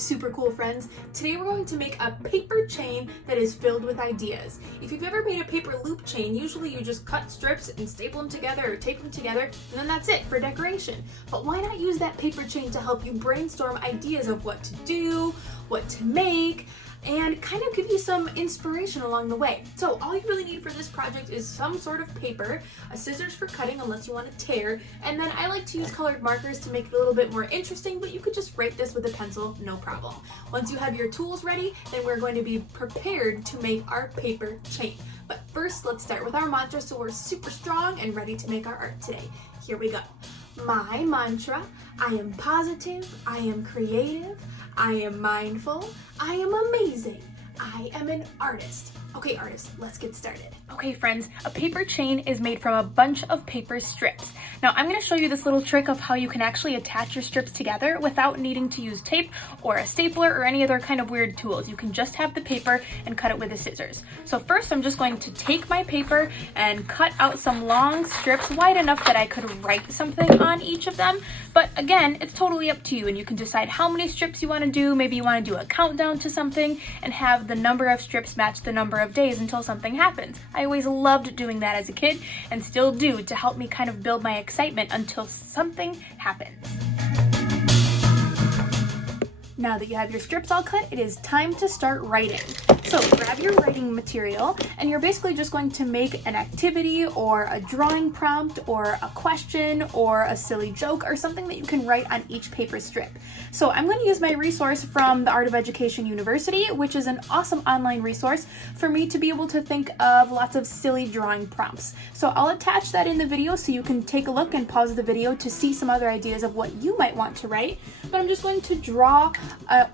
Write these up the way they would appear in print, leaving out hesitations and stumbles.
super cool friends. Today we're going to make a paper chain that is filled with ideas. If you've ever made a paper loop chain, usually you just cut strips and staple them together or tape them together, and then that's it for decoration. But why not use that paper chain to help you brainstorm ideas of what to do, what to make, and kind of give you some inspiration along the way. So all you really need for this project is some sort of paper, a scissors for cutting unless you want to tear, and then I like to use colored markers to make it a little bit more interesting, but you could just write this with a pencil, no problem. Once you have your tools ready, then we're going to be prepared to make our paper chain. But first, let's start with our mantra so we're super strong and ready to make our art today. Here we go. My mantra: I am positive, I am creative, I am mindful, I am amazing, I am an artist. Okay, artists, let's get started. Okay, friends, a paper chain is made from a bunch of paper strips. Now, I'm going to show you this little trick of how you can actually attach your strips together without needing to use tape or a stapler or any other kind of weird tools. You can just have the paper and cut it with the scissors. So first, I'm just going to take my paper and cut out some long strips wide enough that I could write something on each of them. But again, it's totally up to you, and you can decide how many strips you want to do. Maybe you want to do a countdown to something and have the number of strips match the number of days until something happens. I always loved doing that as a kid and still do, to help me kind of build my excitement until something happens. Now that you have your strips all cut, it is time to start writing. So grab your writing material, and you're basically just going to make an activity or a drawing prompt or a question or a silly joke or something that you can write on each paper strip. So I'm going to use my resource from the Art of Education University, which is an awesome online resource for me to be able to think of lots of silly drawing prompts. So I'll attach that in the video so you can take a look and pause the video to see some other ideas of what you might want to write. But I'm just going to draw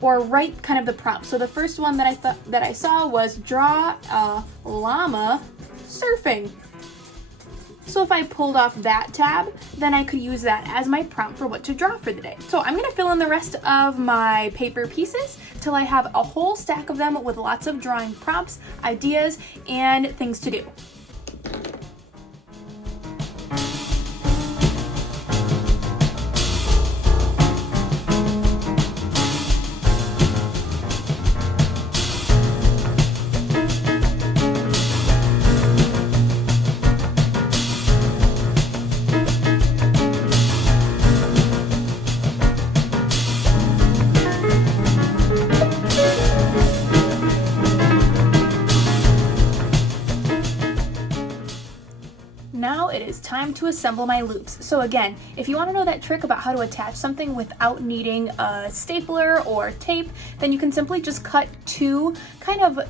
or write kind of the prompt. So the first one that I saw was draw a llama surfing. So if I pulled off that tab, then I could use that as my prompt for what to draw for the day. So I'm going to fill in the rest of my paper pieces till I have a whole stack of them with lots of drawing prompts, ideas, and things to do. Now it is time to assemble my loops. So again, if you want to know that trick about how to attach something without needing a stapler or tape, then you can simply just cut two kind of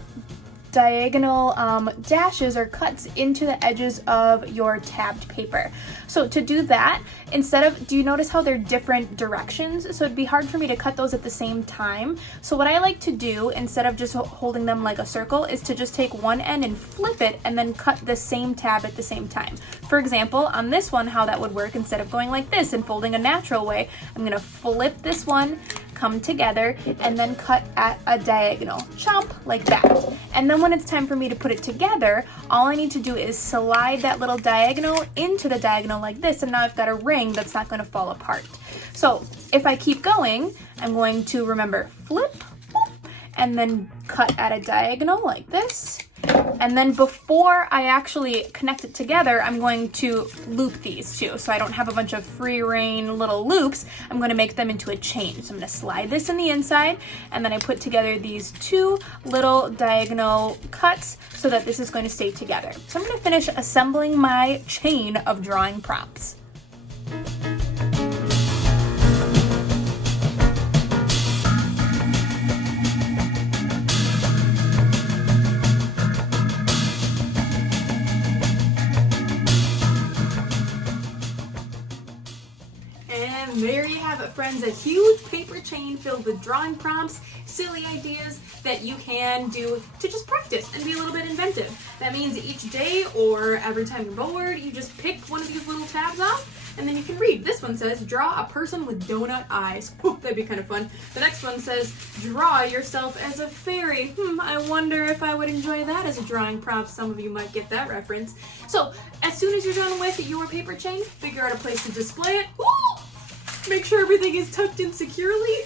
diagonal dashes or cuts into the edges of your tabbed paper. So to do that, do you notice how they're different directions? So it'd be hard for me to cut those at the same time. So what I like to do, instead of just holding them like a circle, is to just take one end and flip it and then cut the same tab at the same time. For example, on this one, how that would work, instead of going like this and folding a natural way, I'm gonna flip this one, come together, and then cut at a diagonal, chomp, like that. And then when it's time for me to put it together, all I need to do is slide that little diagonal into the diagonal like this, and now I've got a ring that's not going to fall apart. So if I keep going, I'm going to remember flip, and then cut at a diagonal like this. And then before I actually connect it together, I'm going to loop these two. So I don't have a bunch of free reign little loops. I'm going to make them into a chain. So I'm going to slide this in the inside, and then I put together these two little diagonal cuts so that this is going to stay together. So I'm going to finish assembling my chain of drawing prompts. And there you have it, friends, a huge paper chain filled with drawing prompts, silly ideas that you can do to just practice and be a little bit inventive. That means each day or every time you're bored, you just pick one of these little tabs off, and then you can read. This one says, draw a person with donut eyes. Ooh, that'd be kind of fun. The next one says, draw yourself as a fairy. I wonder if I would enjoy that as a drawing prompt. Some of you might get that reference. So as soon as you're done with your paper chain, figure out a place to display it. Ooh! Make sure everything is tucked in securely.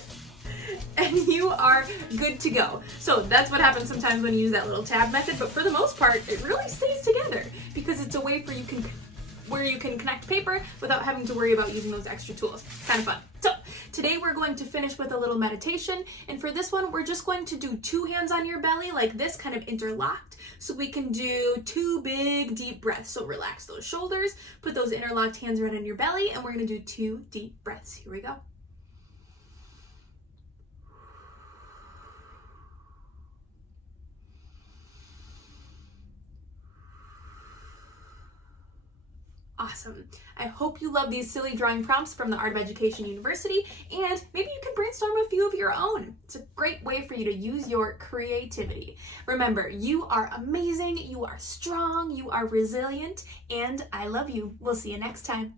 and you are good to go. So that's what happens sometimes when you use that little tab method, but for the most part, it really stays together because it's a way where you can connect paper without having to worry about using those extra tools. Kind of fun. So today we're going to finish with a little meditation, and for this one, we're just going to do 2 hands on your belly like this, kind of interlocked, so we can do 2 big deep breaths. So relax those shoulders, put those interlocked hands right on your belly, and we're gonna do 2 deep breaths. Here we go. Awesome. I hope you love these silly drawing prompts from the Art of Education University, and maybe you can brainstorm a few of your own. It's a great way for you to use your creativity. Remember, you are amazing, you are strong, you are resilient, and I love you. We'll see you next time.